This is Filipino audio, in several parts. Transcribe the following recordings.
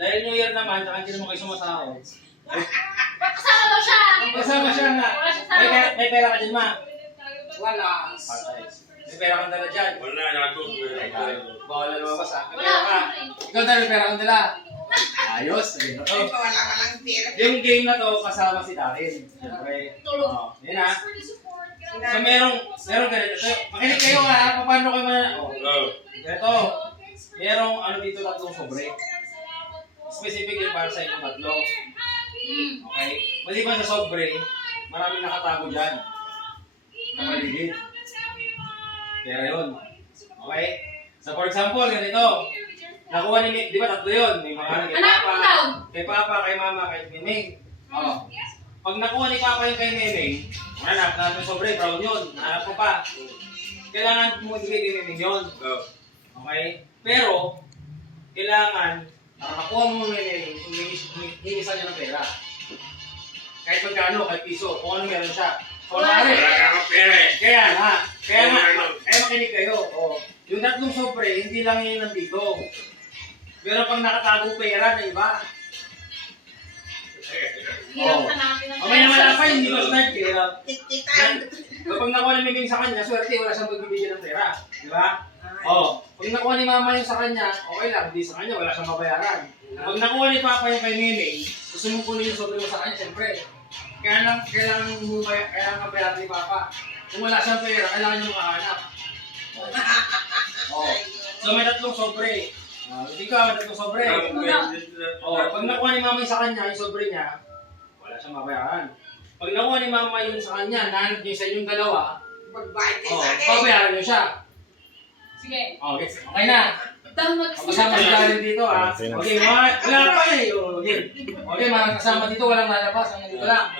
Dahil New Year naman, tsaka hindi naman kayo sumasahod. Kasama daw siya. Kasama siya nga. Wala siya sa May pera ka dyan, ma? Wala. Patay. May pera kang dala dyan. Wala, natong. Bawal na lumabas ha. May Wala. pera ka. Ikaw dahil may pera kang dala. Ayos. Sabihin na to. Wala ka lang pera. Yung game na to, kasama si Darin. Siyempre. Tulog. Yan ha. So merong ganito. So, makinig kayo ha. Paano kayo Ganito. Merong ano dito, tatlong sobre. Specifically para sa inyong tatlo. Okay? Maliban sa sobre, maraming nakatago dyan. Na paligid. Pera yun. Okay? So for example, ganito. Nakuha ni Mick, di ba tatlo yun? May mga kay Papa, kay Mama, kay Miming. Oh. Pag nakuha ni Papa yung kay Miming, hanap na yung sobre, brown yun. Hanap ko pa. Kailangan mo ibigay kay Miming yun. Okay? Pero, kailangan, makuha mo yung hingisa niya ng pera. Kahit magkano, kahit piso, kung ano meron siya. So, Wala kang pera eh. kaya nga, makinig kayo. Oh. Yung tatlong sobre, hindi lang yun nandito. Pero pag nakatago pera na iba. Hirap ka namin ng Mamaya wala pa, hindi ko start pera. Tiktikan. Kapag nakuha ni Miming sa kanya, swerte, wala siyang pagbibigyan ng pera. Di ba? Oh, pag nakuha ni Mama yung sa kanya, okay lang, hindi sa kanya, wala siyang mabayaran. Pag nakuha ni Papa yung kay Miming, gusto mong kunin yung sobre mo sa kanya, siyempre. Kailangan mabayaran ni Papa. Kung wala siyang pera, kailangan niyo makahanap. Oh. So may tatlong sobre. Hindi ka, may tatlong sobre. Oh, pag nakuha ni Mama yung sa kanya, yung sobre niya, wala siyang mabayaran. Pag nakuha ni Mama yung sa kanya, nahanap niyo sa inyong dalawa, Magbayad kayo oh, sa akin. pabayaran niyo siya. Sige. Okay, okay na. Kasama si Darren dito ha. Okay, wala pa eh. Okay, mga kasama dito, walang lalabas. Ang dito lang.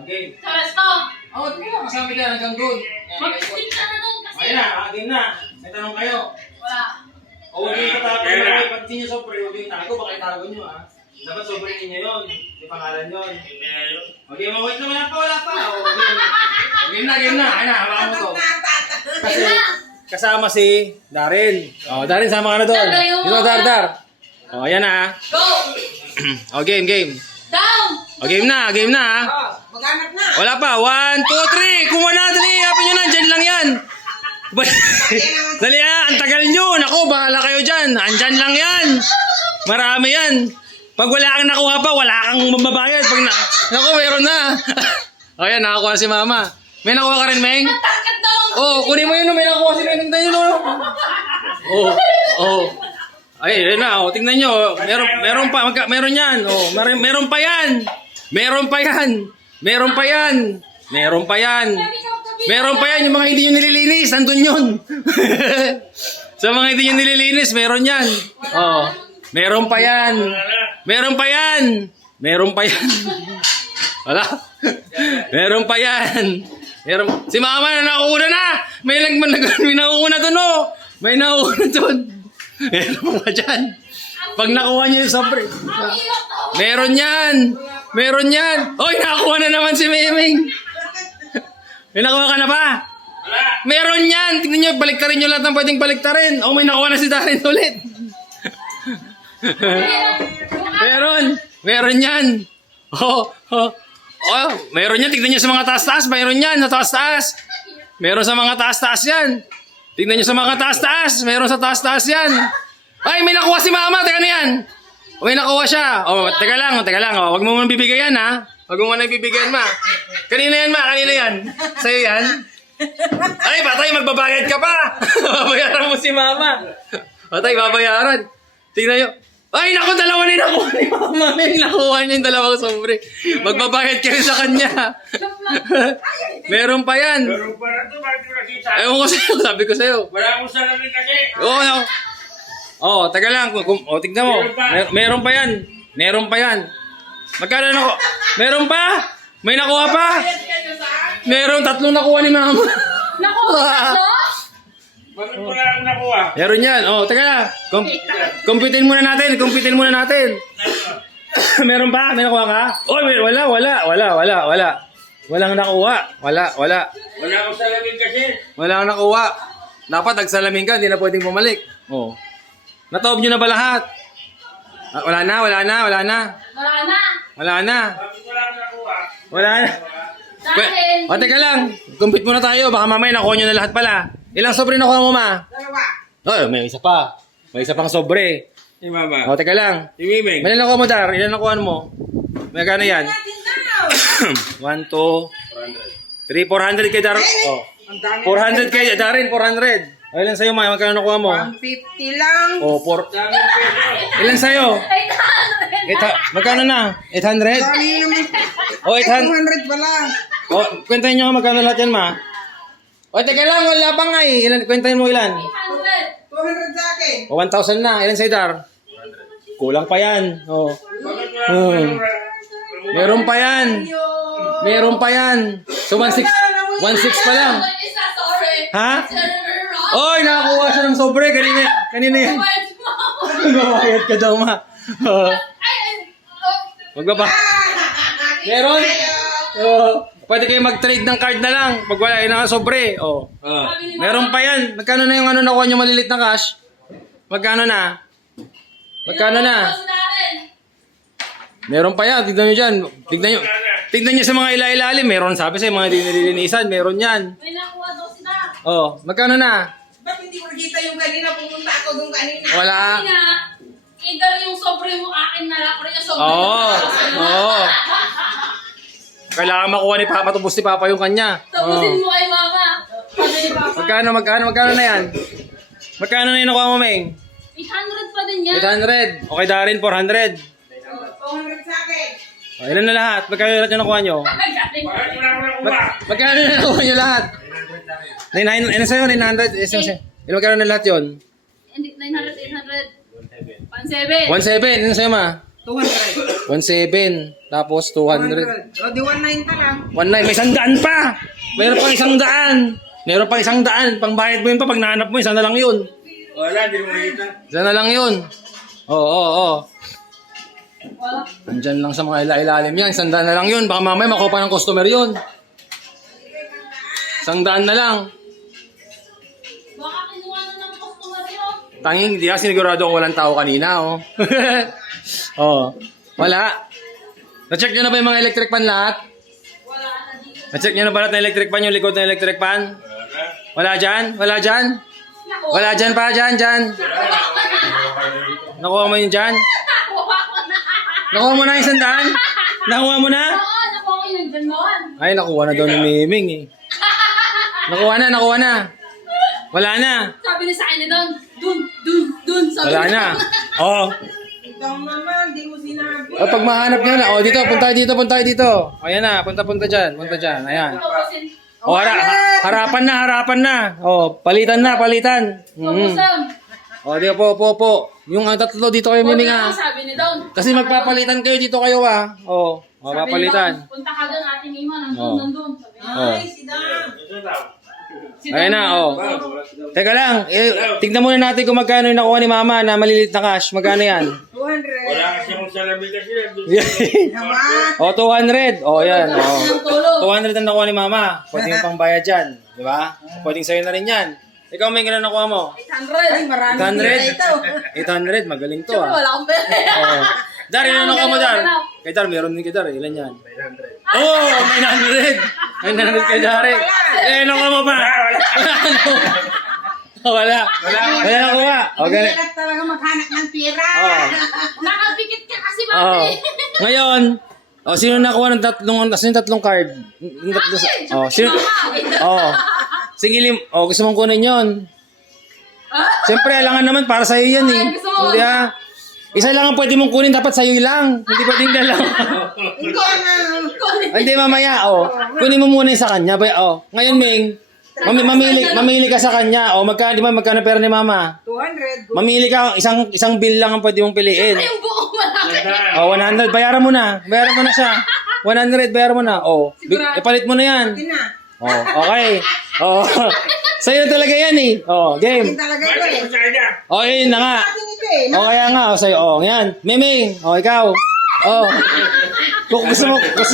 Okay. Sa resto. Oh, dito kasama dito hanggang doon. Mag-sleep ka na doon kasi. Okay na, game na. May tanong kayo. Wala. O huwag yung tatago na kayo. Pag di nyo sobre, huwag yung tago, baka itago nyo ha. Dapat sobre ninyo yun. May pangalan yun. Okay, wait naman pa, wala pa. Game na. Ay na, hawakan mo to. Kasi kasama si Darren. Oh, Darren, sama ka na doon. Dito, Dar. Oh, ayan na. Go! Oh, game. Down! Oh, game na ha. Oh, maghanap na. Wala pa. 1, 2, 3. Kumuha na, dali. Hapin nyo na. Dyan lang yan. Dali ha. Ang tagal nyo. Naku, bahala kayo dyan. Andyan lang yan. Marami yan. Pag wala kang nakuha pa, wala kang mababayad. Pag naku, meron na. O yan, nakakuha si Mama. May nakuha ka rin, Meng? Matangkad na lang! Oh, kunin mo yun. May nakuha si Meng. Tingnan nyo. Oh. Ay, yun na. Oh, tingnan nyo. Meron pa. Meron yan. Oh, meron pa yan. Meron pa yan. Yung mga hindi nyo nililinis. Nandun yun. Sa mga hindi nyo nililinis, meron yan. Oh. Meron pa yan. Wala. Meron pa yan. Si Mama na nakuuna na. May nakuuna doon, oh. May nakuuna doon. Meron pa dyan. Pag nakuha niyo yung sobre. Meron yan. Oy, nakakuha na naman si Miming. May nakuha ka na ba? Meron yan. Tingnan nyo, baliktarin nyo lahat ng pwedeng baliktarin. Oh, may nakuha na si Darren ulit. Meron yan. Oh, meron yan. Tignan nyo sa mga taas-taas. Meron yan sa taas-taas. Meron sa mga taas-taas yan. Tignan nyo sa mga taas-taas. Meron sa taas-taas yan. Ay, may nakuha si Mama. Teka na yan. May nakuha siya. Oh, teka lang. Oh, wag mo muna bibigyan ha. Wag mo muna bibigyan, Ma. Kanina yan. Sa'yo yan. Ay, patay, magbabayad ka pa. Babayaran mo si Mama. Patay, babayaran. Tingnan nyo. Ay, naku, dalawa na nakuha ni Mama. May nakuha niya yung dalawang sobre. Magbabayad ka rin sa kanya. Meron pa yan. Meron pa na ito, bakit mo nakita? Ewan ko sa'yo, sabi ko sa'yo. Wala akong salamin kasi. Oo, no. Oh, taga lang. Tignan mo. Meron pa yan. Magkano na ko? Meron pa? May nakuha pa? Meron, 3 nakuha ni Mama. Nakuha tatlo? Bakit wala akong nakuha? Meron yan. Oh, taga lang. Computerin muna natin. Meron pa? May nakuha ka? Oh, wala. Walang nakuha. Wala. Wala akong salamin kasi. Wala kang nakuha. Dapat nagsalamin ka, hindi na pwedeng bumalik. Oh. Natoob nyo na ba lahat? Wala na, wala na, wala na. Wala na. Wala na. Bakit wala akong nakuha? Wala na. Dahil. O, teka lang. Compete muna tayo. Baka mamaya nakuha nyo na lahat pala. Ilang sobre nakuha mo, ma? Dalawa. Oh, may isa pa. May isa pang sobre. Si Mama. O, teka lang. Si Mimeng. May ilan nakuha mo, Dar? Ilan nakuha mo? Magkano yan? Natin daw. 1, 2, 3, 400 kay Dar. Oh. Ang dami. 400 kay Darin, 400. O, ilan sa'yo, ma? Magkano nakuha mo? 150 lang. O, Daming peso. ilan sa'yo? 800. Magkano na? 800? Dami naman. O, 800. 200 pala. O, kwentahin nyo nga magkano lahat yan, ma? O, teka lang, wala pa nga eh. Ilan, kwentahin mo ilan? 800. 200 sa akin. O, 1,000 na. Ilan sa'yo, Dar? Kulang pa yan. O. Bakit wala akong Meron pa yan. Meron pa yan. So, 1,600 pa lang. Isa, sorry. Ha? Wrong. Oy, nakakuha siya ng sobre. Kanina yan. Magbabayad ka daw, ma. Oh. Magbaba. Meron? Pwede kayo mag-trade ng card na lang. Pag wala, yun ang sobre. Oh. Meron pa yan. Magkano na yung ano nakuha nyo malilit na cash? Magkano na? Magkano na? Meron pa yan. Tignan nyo dyan. Tignan nyo sa mga ilalim. Meron sabi sa mga dinilinisan. Meron yan. May nakuha daw sila. Oh, magkano na? Ba't hindi ko nakita yung kanina? Pumunta ako doon kanina. Wala. Either yung sobre mo akin na lang, or yung sobre Oo. mo. Oo. Kailangan makuha ni Papa. Tubos ni Papa yung kanya. Tapusin Oo. mo kay mama. Sabi ni Papa. Magkano na yan? Magkano na yung nakuha mo, Meng? 800 pa din yan. 800. Okay, Darin, 400. 200 sa akin. O, ilan na lahat? Magkano lahat yung nakuha nyo? Bakit wala akong nakuha? Magkano na nakuha nyo lahat? 900. Ano sa'yo? 900? Ilan magkano na lahat yun? 900, 800. 17. 1,700. Ano sa'yo, ma? 200. 1,700. Tapos 200. 200. O, di 19 pa lang. 1,900. May 100 pa! Meron pang 100. Meron pang 100. Pangbayad mo yun pa. Pag nahanap mo, isa na lang yun. Wala, di mo nakita. Isa na lang yun. Oo. Wala. Andyan lang sa mga ilalim yan. 100 na lang yun. Baka mamaya makuha pa ng customer yun. 100 na lang. Baka kinuha na ng customer yun. Tanging, di ka sinigurado kung walang tao kanina, oh. Oh. Wala. Na-check nyo na ba yung mga electric pan lahat? Wala na dito. Na-check nyo na ba lahat ng electric pan, yung likod ng electric pan? Wala dyan? Wala dyan? Nakuha. Wala dyan pa, dyan. Nakuha mo yun dyan? Nakuha ko na. Nakuha mo na yung 100? Nakuha mo na? Oo, nakuha ko yung ganon. Ay, nakuha na daw ni Miming, eh. Nakuha na. Wala na. Sabi niya sa akin na dun. Sabi Wala niya. na. Oo. Ikaw naman, di mo sinabi. Oh, pag mahanap nyo na. Oh, dito, punta tayo dito. Ayan na, punta dyan. Ayan. Tapusin. Oh, harapan na. Oh, palitan. Tapusin. Oh, di po. Yung tatlo dito kayo, Miming, Wala ah. na, sabi ni Don. Kasi magpapalitan kayo dito kayo, ah. Oh, Sabi ni papalitan. Don, punta ka doon, ate Mima. Oo. Nandun. Sabi niya. Oh. Ay, si Dam. Ito daw. Si Ayan Don, na, oh. Teka lang, tignan muna natin kung magkano yung nakuha ni Mama na malilit na cash. Magkano yan? 200. Wala kasi akong salamin kasi. Naman. Oh, 200. Oh, yan. Oh. Ng tulog. 200 ang nakuha ni Mama. Pwede yung pangbayad dyan. Di ba? Pwedeng sa'yo na rin yan. Ikaw, may gano'n nakuha mo? 800. Ay, marami 800? na ito. 800. Magaling to, Siyempre, ah. wala akong pera. Oh. Dar, ilan nakuha mo, Dar? Kay Dar, meron din kay Dar. Ilan yan? 900. Oh, 900. 900 kay Dar. Eh, nakuha mo ba? Wala nakuha. Okay. Hirap talaga maghanap ng pera. Oh. Nakapikit ka kasi, Oh. papi. Ngayon, sino nakuha ng tatlong card? Yung tatlo sa- Oh, sino? Oh. Sige, gusto mong kunin yun. Siyempre, alangan naman para sa'yo yan, eh. Ay, gusto mo. Hindi, ah. Isa lang ang pwede mong kunin, dapat sa'yo lang. Hindi pwedeng dalawa. Ikaw na. Hindi, mamaya, oh. Kunin mo muna yung sa kanya. Ngayon, Ming, mamili ka sa kanya. Di ba magkano pera ni Mama? 200. Mamili ka, isang bill lang ang pwede mong piliin. Yung buong malaki. Oh, 100. Bayaran mo na siya. 100, bayaran mo na. Oh, ipalit mo na yan. Hindi na. Oh, okay. Oh, sa'yo talaga yan, eh. Oh, game. Hindi talaga ito Bakit eh. mo sa kanya? Oh, yun na nga. Atin ito eh. Oh, kaya nga. Oh, sa'yo. Oh, yan. Miming. Oh, ikaw. Oh. Kung gusto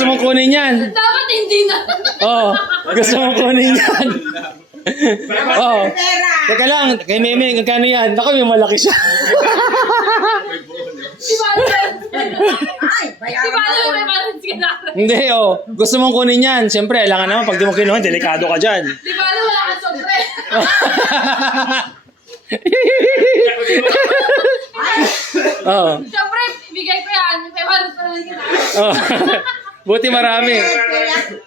mong kunin yan. Dapat hindi na. Oh, gusto mong kunin yan. Oh. Pera. Teka lang, kay Miming, magkano yan? Naku, yung malaki siya. Di ba? Hindi, oh. Gusto mong kunin yan. Siyempre, kailangan naman. Pag di mo kinuha, delikado ka dyan. Di ba wala kang sobre? Oo. Siyempre, ibigay ko yan. 500 pa naman kita. Oh. Buti marami.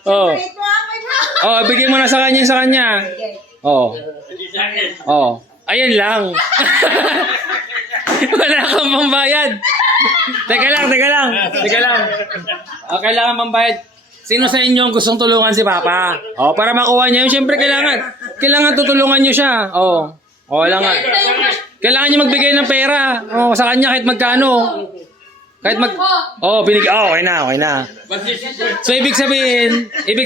Oh. Ito may ma. Oh, bigay mo na sa kanya, sa kanya. Oh. Hindi sa akin. Oh. Ayun lang. Wala kang pambayad. Teka lang. Oh, kailangan pambayad. Sino sa inyo ang gustong tulungan si Papa? Oh, para makuha niya yun. Siyempre, kailangan tutulungan niyo siya. Oh. Oh, kailangan niyo magbigay ng pera. Oh, sa kanya kahit magkano. Okay na. So, ibig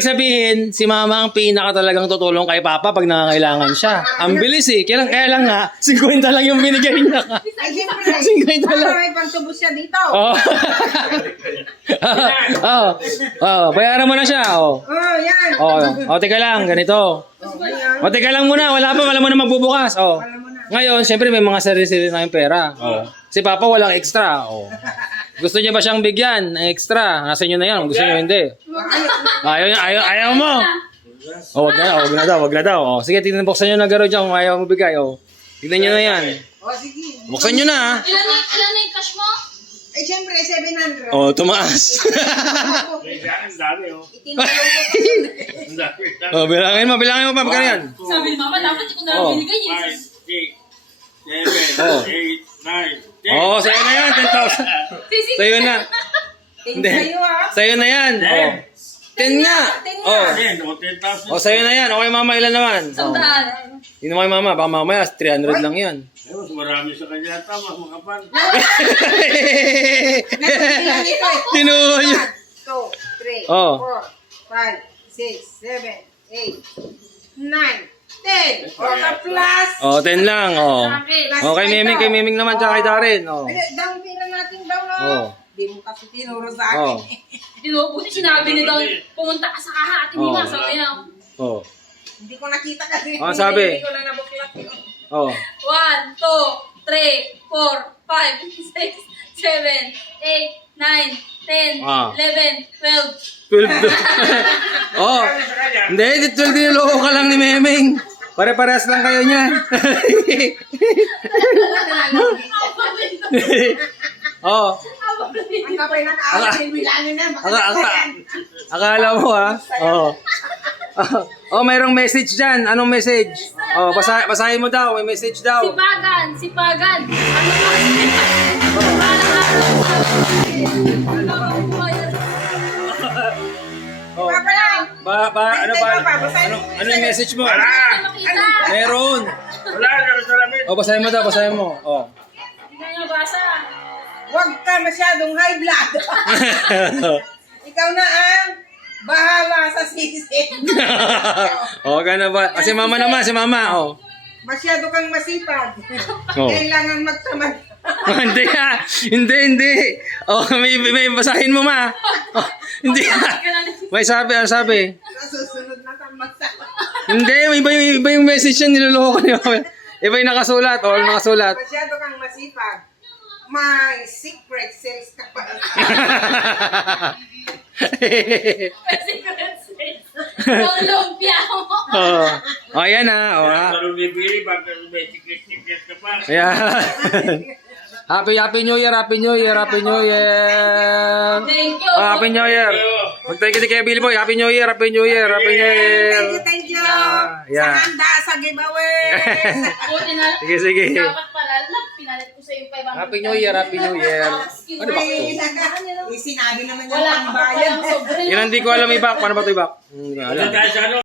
sabihin, si Mama ang pinaka talagang tutulong kay Papa pag nangangailangan siya. Ang bilis eh. Kaya lang nga, 50 lang yung binigay niya. Ay, siyempre. 50 lang. Para may pangtubos siya dito. Oh. Bayaran mo na siya. Oh. Yan. Teka lang, ganito. Yan. Teka lang muna, wala mo na magbubukas. Oh. Ngayon, siyempre may mga sarili-sarili na yung pera. Oh. Si Papa walang extra. Oh. Gusto niya ba siyang bigyan ng extra? Nasa inyo na yan. Gusto niyo hindi. Ayaw mo. Oh, wag na daw. Oh, sige, tingnan buksan niyo na garo diyan kung ayaw mo bigay. Oh. Tingnan niyo na yan. Sige. Buksan niyo na. Ilan na yung cash mo? Ay, siyempre, 700. Oh, tumaas. Ang dami, oh. Itinulong ko. Ang dami. Oh, bilangin mo pa magkano yan. Sabi ni Mama, dapat hindi ko na Oh. lang binigay. eh. 5, 6, 7, Oh. 8, 9, 10. Oh, sa'yo na yan, 10,000. Sisi. Sa'yo na. Hindi. Sa'yo, ha? Sa'yo na yan. Oh. 10 nga. 10 Oh. Ayan, o, 10,000. Oh, sa'yo na yan. Okay, Mama, ilan naman? Oh. Sandaan. Yun naman, Mama. Baka mamaya, 300 lang yan. Ay, mas marami sa kanya. Tama, makapan. Nagsilang ito eh. Kinuha niya. 1, 2, 3, Oh. 4, 5, 6, 7, 8, 9, 10. O, ka-plus. Oh, 10 lang. Oh. Sa akin. Oh, kay Miming naman, tsaka kay Darren. Oh. Ay, down pira natin daw na. Oh. Di mo kasi tinuro sa akin Oh. eh. Buti sinabi ni Don, pumunta ka sa kaha at hindi Oh. nga. Sabi niya, Oh. Hindi ko nakita kasi. Oh, sabi. Hindi ko na nabuklat. Oh. 1, 2, 3, 4, 5, 6, 7, 8, 9, 10, Ah. 11, 12. 12. Oh. Hindi, 12 niloko ka lang ni Memeng. Pare-parehas lang kayo niyan. Oh. Ang kapay ng araw, bilangin na. Akala mo ha? Oh. Oh, mayroong message dyan. Anong message? Oh, basahin mo daw. May message daw. Sipagan. Ano Oh. Papa lang. Ano yung message mo? Wala! makita? Meron. Wala, meron sa lamin. Oh, basahin mo daw, basahin mo. Oh. Hindi na niya basa. Huwag ka masyadong high blood. Ikaw na ang bahala sa sisig. Oh, gana ba? Kasi mama naman, si mama. Oh. Masyado kang masipag. Oh. Kailangan magtamad. Hindi ha. Hindi. Oh, may basahin mo ma. Oh, hindi ha. May sabi, ano sabi? Sa susunod na tamasa. Hindi, iba yung message yan, niloloko niyo. Iba yung nakasulat. Oh, nakasulat. Masyado kang masipag. May secret sales ka pa. Yung lumpia mo. Oh. Oh, ayan ha. Oh, ha. Sa lumibili, pag may tikis-tikis ka pa. Ayan. Happy New Year, Happy New Year, Happy New Year. Thank you. Oh, Happy New Year. Mag-thank you kay Billy Boy. Happy New Year, Happy New Year, Happy New Year. Thank you. Yeah. Sa handa, sa giveaway. Buti na lang. Sige. Dapat pala, pinalit ko sa yung 500. Happy New Year, Happy New Year. Ano ba ito? Sinabi naman niya Wala ang ako bayan. palang sobre. Yan hindi ko alam ibak. Paano ba ito ibak? Wala tayo sa ano.